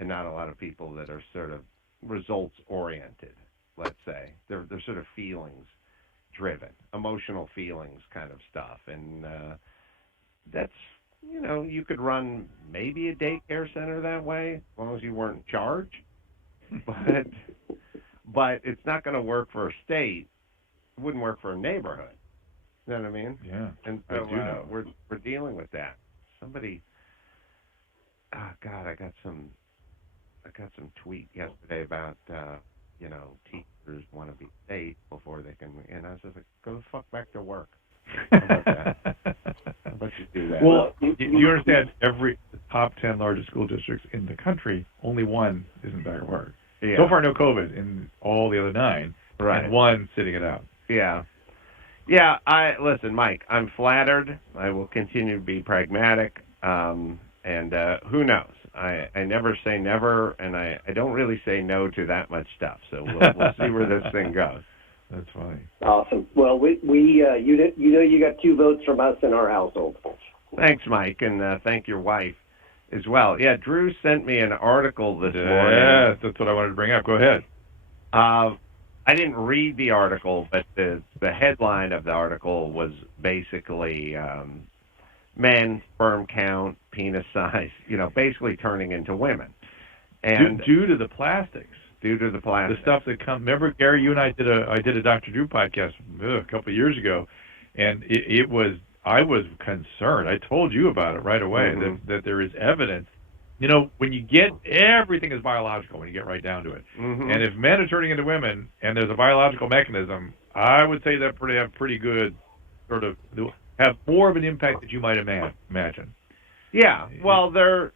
and not a lot of people that are sort of results oriented. Let's say they're sort of feelings driven, emotional feelings kind of stuff, and that's you could run maybe a daycare center that way as long as you weren't charged, but it's not going to work for a state. It wouldn't work for a neighborhood. You know what I mean? Yeah. And I so do know. we're dealing with that. Somebody, oh God, I got some tweet yesterday about teachers want to be safe before they can, and I was just like, go the fuck back to work. How about that? How about you do that? Well, you understand the top 10 largest school districts in the country, only one isn't back at work. Yeah. So far, no COVID in all the other 9, right. And one sitting it out. Yeah. Listen, Mike, I'm flattered. I will continue to be pragmatic. And who knows? I never say never, and I don't really say no to that much stuff. So we'll see where this thing goes. That's funny. Awesome. Well, we you got 2 votes from us in our household. Thanks, Mike, and thank your wife as well. Yeah, Drew sent me an article this morning. Yeah, that's what I wanted to bring up. Go ahead. I didn't read the article, but the headline of the article was basically men, sperm count, penis size, basically turning into women. And due to the plastics. Due to the plastics. The stuff that comes. Remember, Gary, you and I did a Dr. Drew podcast a couple of years ago, and I was concerned. I told you about it right away, that there is evidence. When you get, everything is biological when you get right down to it. Mm-hmm. And if men are turning into women and there's a biological mechanism, I would say that have pretty good have more of an impact than you might imagine. Yeah. Well, they're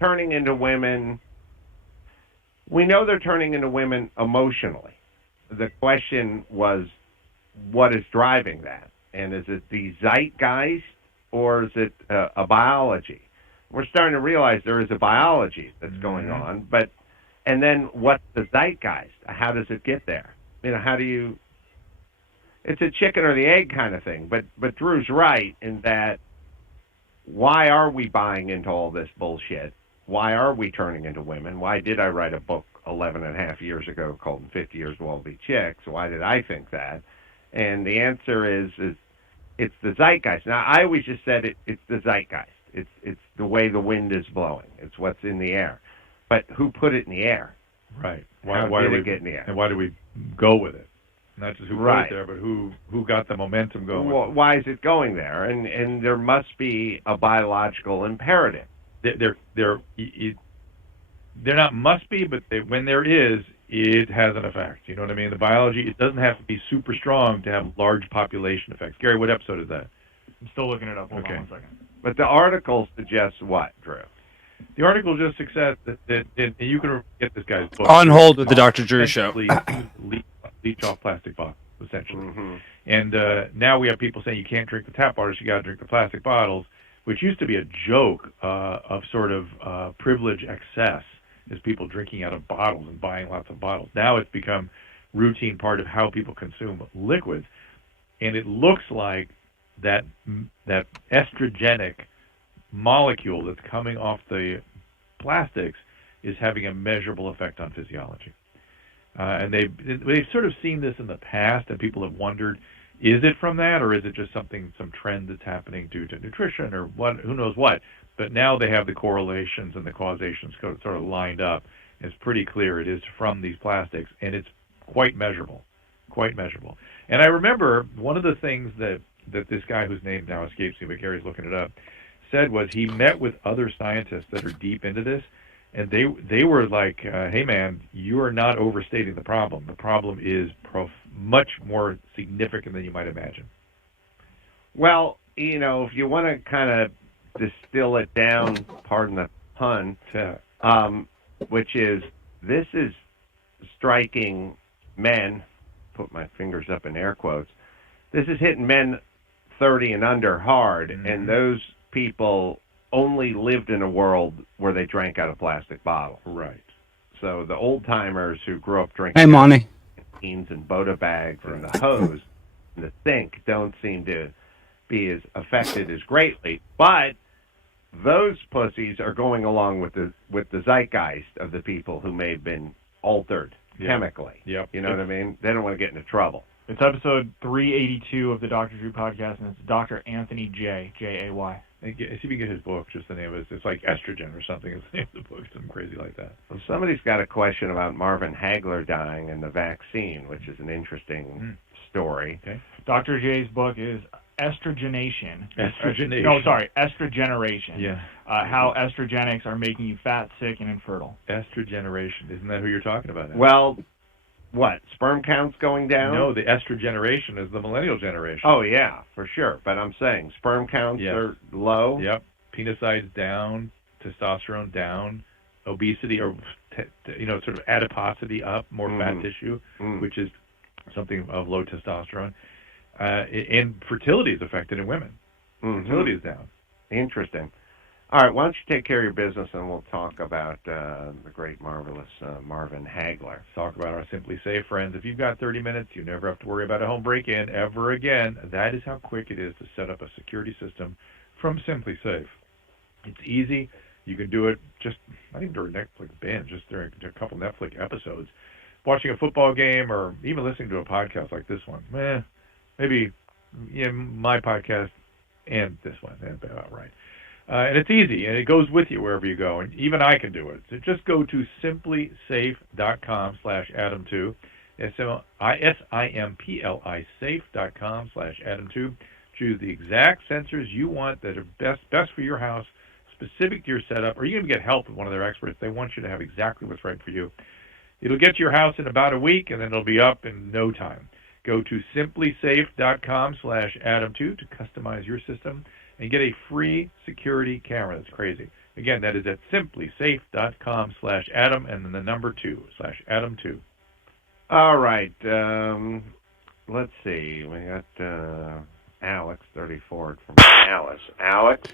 turning into women. We know they're turning into women emotionally. The question was, what is driving that? And is it the zeitgeist or is it a biology? We're starting to realize there is a biology that's going on, and then what's the zeitgeist? How does it get there? How do you? It's a chicken or the egg kind of thing. But Drew's right in that. Why are we buying into all this bullshit? Why are we turning into women? Why did I write a book 11 and a half years ago called 50 Years We'll Be Chicks? Why did I think that? And the answer is it's the zeitgeist. Now, I always just said it's the zeitgeist. It's the way the wind is blowing. It's what's in the air. But who put it in the air? Right. Why did it get in the air? And why do we go with it? Not just who put right. it there, but who got the momentum going. Well, why is it going there? And there must be a biological imperative. They're not must be, but when there is, it has an effect. You know what I mean? The biology, it doesn't have to be super strong to have large population effects. Gary, what episode is that? I'm still looking it up. Hold on 1 second. But the article suggests what, Drew? The article just suggests that you can get this guy's book. On Hold with the Dr. Drew Show. Leach off plastic bottles, essentially. Mm-hmm. And now we have people saying you can't drink the tap waters, you got to drink the plastic bottles, which used to be a joke of sort of privilege excess, is people drinking out of bottles and buying lots of bottles. Now it's become routine part of how people consume liquids. And it looks like that estrogenic molecule that's coming off the plastics is having a measurable effect on physiology. And they've sort of seen this in the past, and people have wondered, is it from that, or is it just some trend that's happening due to nutrition, or what? Who knows what? But now they have the correlations and the causations sort of lined up. It's pretty clear it is from these plastics, and it's quite measurable. And I remember one of the things that this guy, whose name now escapes me, but Gary's looking it up, said was he met with other scientists that are deep into this, and they were like, hey man, you are not overstating the problem. The problem is much more significant than you might imagine. Well, if you want to kind of distill it down, pardon the pun, which is, this is striking men, put my fingers up in air quotes, this is hitting men 30 and under hard, and those people only lived in a world where they drank out of plastic bottles. Right. So the old-timers who grew up drinking Hey, Monty. beans and Boda bags and the hose and the sink don't seem to be as affected as greatly. But those pussies are going along with the zeitgeist of the people who may have been altered chemically. Yep. You know what I mean? They don't want to get into trouble. It's episode 382 of the Dr. Drew podcast, and it's Dr. Anthony J. J-A-Y. See if you can get his book, just the name of it. It's like Estrogen or something. It's the name of the book, something crazy like that. Well, somebody's got a question about Marvin Hagler dying and the vaccine, which is an interesting story. Okay. Dr. J's book is Estrogenation. Estrogenation. No, sorry, Estrogeneration. Yeah. How estrogenics are making you fat, sick, and infertile. Estrogeneration. Isn't that who you're talking about? Well, what? Sperm counts going down? No, the estrogeneration is the millennial generation. Oh, yeah, for sure. But I'm saying sperm counts are low. Yep. Penocytes down, testosterone down, obesity or, sort of adiposity up, more fat tissue, which is something of low testosterone. And fertility is affected in women. Fertility is down. Interesting. All right, why don't you take care of your business, and we'll talk about the great, marvelous Marvin Hagler. Talk about our Simply Safe friends. If you've got 30 minutes, you never have to worry about a home break-in ever again. That is how quick it is to set up a security system from Simply Safe. It's easy. You can do it just, not even during Netflix binge, just during a couple Netflix episodes. Watching a football game or even listening to a podcast like this one. Maybe my podcast and this one. That's about right. And it's easy, and it goes with you wherever you go, and even I can do it. So just go to simplysafe.com/Adam2, SIMPLI safe.com/Adam2. Choose the exact sensors you want that are best for your house, specific to your setup, or you can get help with one of their experts. They want you to have exactly what's right for you. It'll get to your house in about a week, and then it'll be up in no time. Go to simplysafe.com/Adam2 to customize your system and get a free security camera. That's crazy. Again, that is at simplysafe.com/Adam and then the number 2/Adam2. All right. Let's see. We got Alex, 34 from Alice. Alex?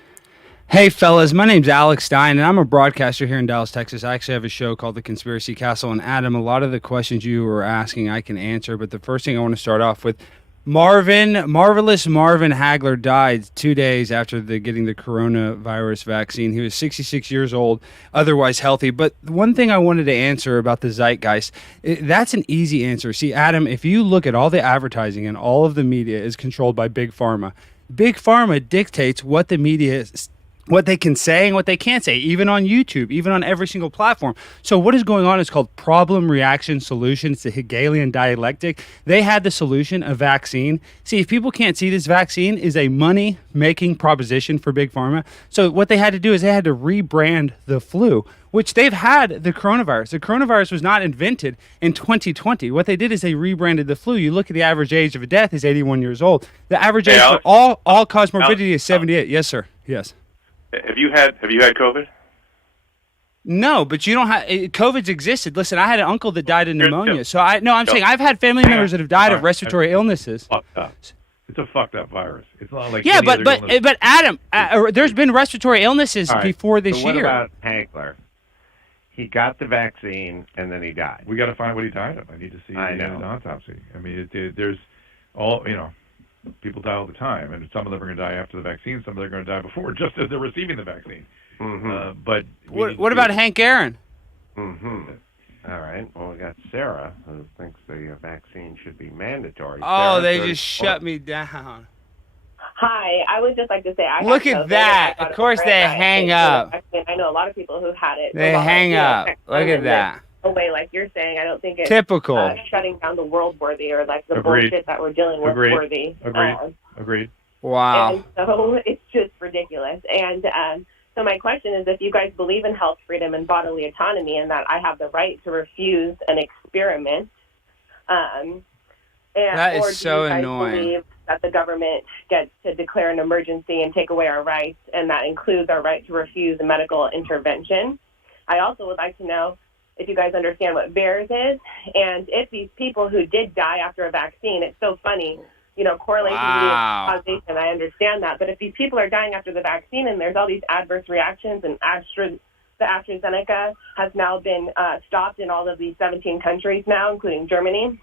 Hey, fellas. My name's Alex Stein, and I'm a broadcaster here in Dallas, Texas. I actually have a show called The Conspiracy Castle. And Adam, a lot of the questions you were asking I can answer, but the first thing I want to start off with, marvelous Marvin Hagler died 2 days after getting the coronavirus vaccine. He was 66 years old, otherwise healthy. But one thing I wanted to answer about the zeitgeist, that's an easy answer. See, Adam, if you look at all the advertising and all of the media is controlled by Big Pharma. Big Pharma dictates what the media is, what they can say and what they can't say, even on YouTube, even on every single platform. So what is going on is called problem, reaction, solution. It's the Hegelian dialectic. They had the solution, a vaccine. See, if people can't see this vaccine is a money-making proposition for Big Pharma. So what they had to do is they had to rebrand the flu, which they've had the coronavirus. The coronavirus was not invented in 2020. What they did is they rebranded the flu. You look at the average age of a death is 81 years old. The average age for all-cause morbidity is 78. Yes, sir. Yes. Have you had COVID? No, but you don't have COVID's existed. Listen, I had an uncle that died of pneumonia. So I'm saying I've had family members that have died of respiratory illnesses. Fucked up. It's a fucked up virus. It's not like but Adam, there's been respiratory illnesses before this year. What about Hagler? He got the vaccine and then he died. We got to find what he died of. I need to see the autopsy. I mean, there's all people die all the time, and some of them are going to die after the vaccine. Some of them are going to die before, just as they're receiving the vaccine. But what about Hank Aaron? All right. Well, we got Sarah, who thinks the vaccine should be mandatory. Oh, Sarah, they just shut me down. Hi, I would just like to say look at that. Of course, they hang up. I know a lot of people who had it. They hang up. Look at that. Way like you're saying, I don't think it's typical shutting down the world worthy or like the bullshit that we're dealing with worthy. Agreed. Wow. And so it's just ridiculous. And so my question is, if you guys believe in health freedom and bodily autonomy, and that I have the right to refuse an experiment, that is or do so you guys annoying. Believe that the government gets to declare an emergency and take away our rights, and that includes our right to refuse a medical intervention? I also would like to know if you guys understand what VAERS is, and if these people who did die after a vaccine, it's so funny, correlation to causation, I understand that, but if these people are dying after the vaccine and there's all these adverse reactions, and the AstraZeneca has now been stopped in all of these 17 countries now, including Germany,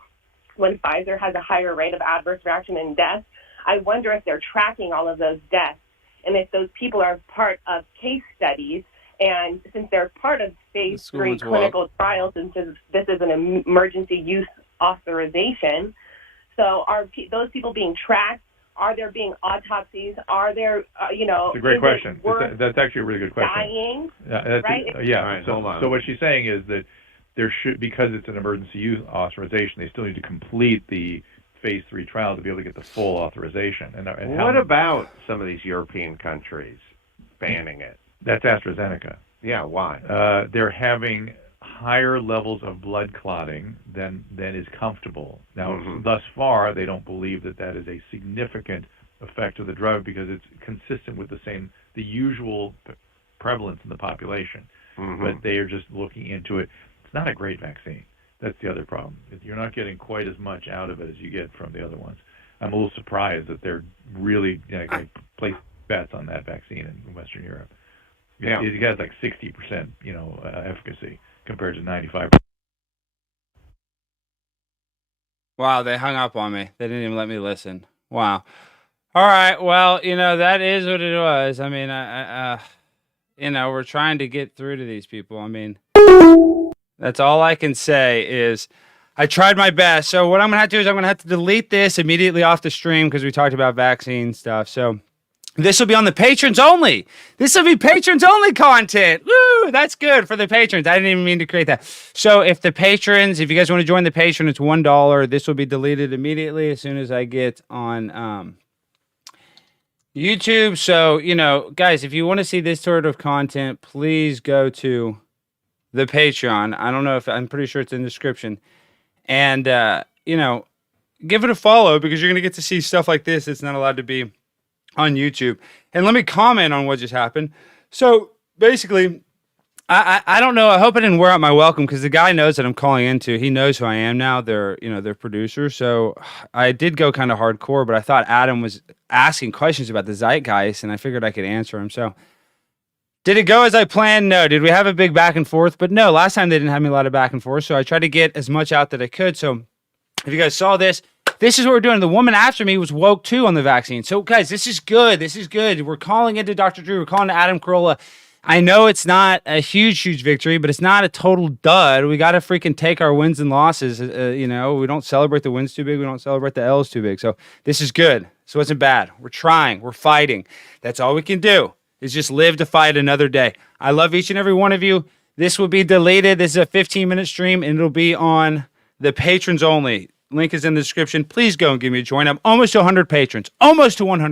when Pfizer has a higher rate of adverse reaction and death, I wonder if they're tracking all of those deaths And if those people are part of case studies, and since they're part of phase 3 clinical trials, and since this is an emergency use authorization, so are those people being tracked? Are there being autopsies? Are there, It's a great question. That's actually a really good question. Dying, right? Right, hold on. So what she's saying is that there should, because it's an emergency use authorization, they still need to complete the phase 3 trial to be able to get the full authorization. And what about some of these European countries banning it? That's AstraZeneca. Yeah, why? They're having higher levels of blood clotting than is comfortable. Now, thus far, they don't believe that is a significant effect of the drug because it's consistent with the usual prevalence in the population. But they are just looking into it. It's not a great vaccine. That's the other problem. You're not getting quite as much out of it as you get from the other ones. I'm a little surprised that they're really going to place bets on that vaccine in Western Europe. Yeah. It has like 60%, efficacy compared to 95%. Wow, they hung up on me. They didn't even let me listen. Wow. All right. Well, that is what it was. I mean, we're trying to get through to these people. I mean, that's all I can say is I tried my best. So what I'm going to have to do is I'm going to have to delete this immediately off the stream because we talked about vaccine stuff. So this will be on the patrons only. This will be patrons only content. Woo! That's good for the patrons. I didn't even mean to create that. So if you guys want to join the Patreon, it's $1. This will be deleted immediately as soon as I get on YouTube. So, guys, if you want to see this sort of content, please go to the Patreon. I'm pretty sure it's in the description. And, give it a follow because you're going to get to see stuff like this. It's not allowed to be on YouTube. And let me comment on what just happened. So basically, I don't know. I hope I didn't wear out my welcome because the guy knows that I'm calling into. He knows who I am now. They're producer. So I did go kind of hardcore, but I thought Adam was asking questions about the zeitgeist, and I figured I could answer him. So did it go as I planned? No. Did we have a big back and forth? But no, last time they didn't have me a lot of back and forth. So I tried to get as much out that I could. So if you guys saw this is what we're doing. The woman after me was woke too on the vaccine. So guys, this is good. This is good. We're calling into Dr. Drew. We're calling to Adam Corolla. I know it's not a huge victory, but it's not a total dud. We got to freaking take our wins and losses. We don't celebrate the wins too big. We don't celebrate the L's too big. So this is good. So it wasn't bad. We're trying. We're fighting. That's all we can do is just live to fight another day. I love each and every one of you. This will be deleted. This is a 15-minute stream, and it'll be on the patrons only. Link is in the description. Please go and give me a join. I'm almost to 100 patrons. Almost to 100.